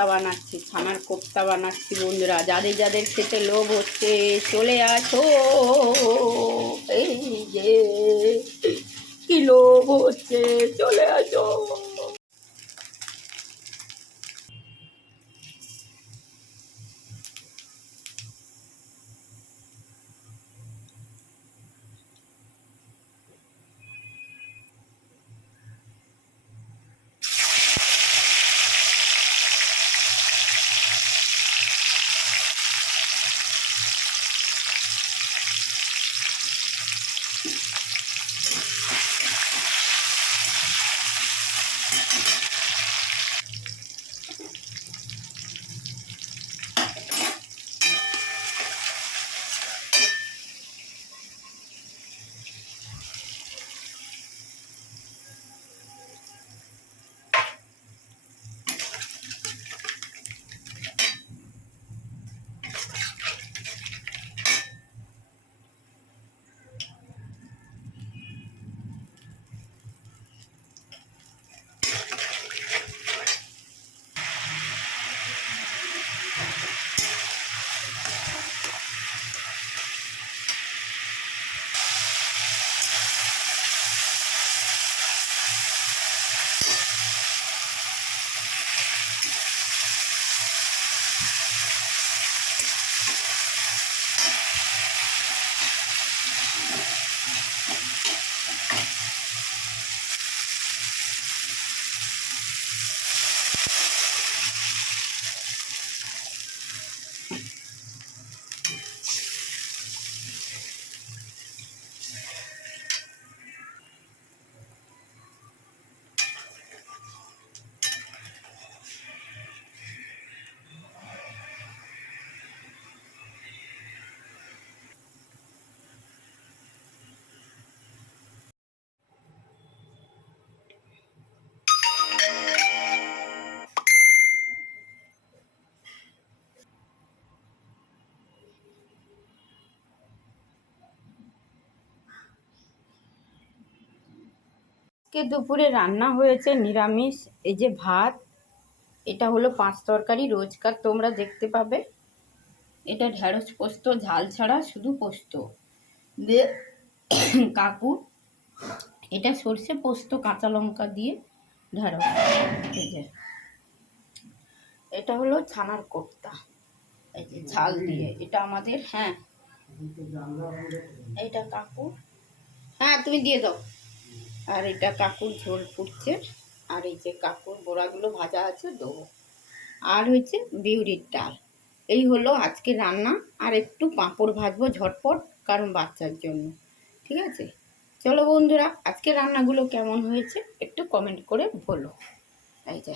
কোপ্তা বানাচ্ছি, ছানার কোপ্তা বানাচ্ছি বন্ধুরা। যাদের যাদের খেতে লোভ হচ্ছে চলে আসো। এই যে কি লোভ হচ্ছে, চলে আসো। আজকে দুপুরে রান্না হয়েছে নিরামিষ। এই যে ভাত, এটা হলো 5 তরকারি, রোজকার তোমরা দেখতে পাবে। এটা ঢেঁড়স পোস্ত, ঝাল ছাড়া শুধু পোস্ত দিয়ে কাকু, এটা সর্ষে পোস্ত কাঁচা লঙ্কা দিয়ে ঢেঁড়স। এই যে এটা হলো ছানার কোপ্তা, এই যে ঝাল দিয়ে, এটা আমাদের। হ্যাঁ এটা কাকু, হ্যাঁ তুমি দিয়ে দাও। আর এটা কাকুর ঝোল ফুটছে, আর এই যে কাকুর বড়াগুলো ভাজা আছে দেবো, আর হচ্ছে বিউলির ডাল। এই হলো আজকে রান্না। আর একটু পাঁপড় ভাজবো ঝটপট, কারণ বাচ্চার জন্য। ঠিক আছে, চলো বন্ধুরা, আজকে রান্নাগুলো কেমন হয়েছে একটু কমেন্ট করে বলো। এই যে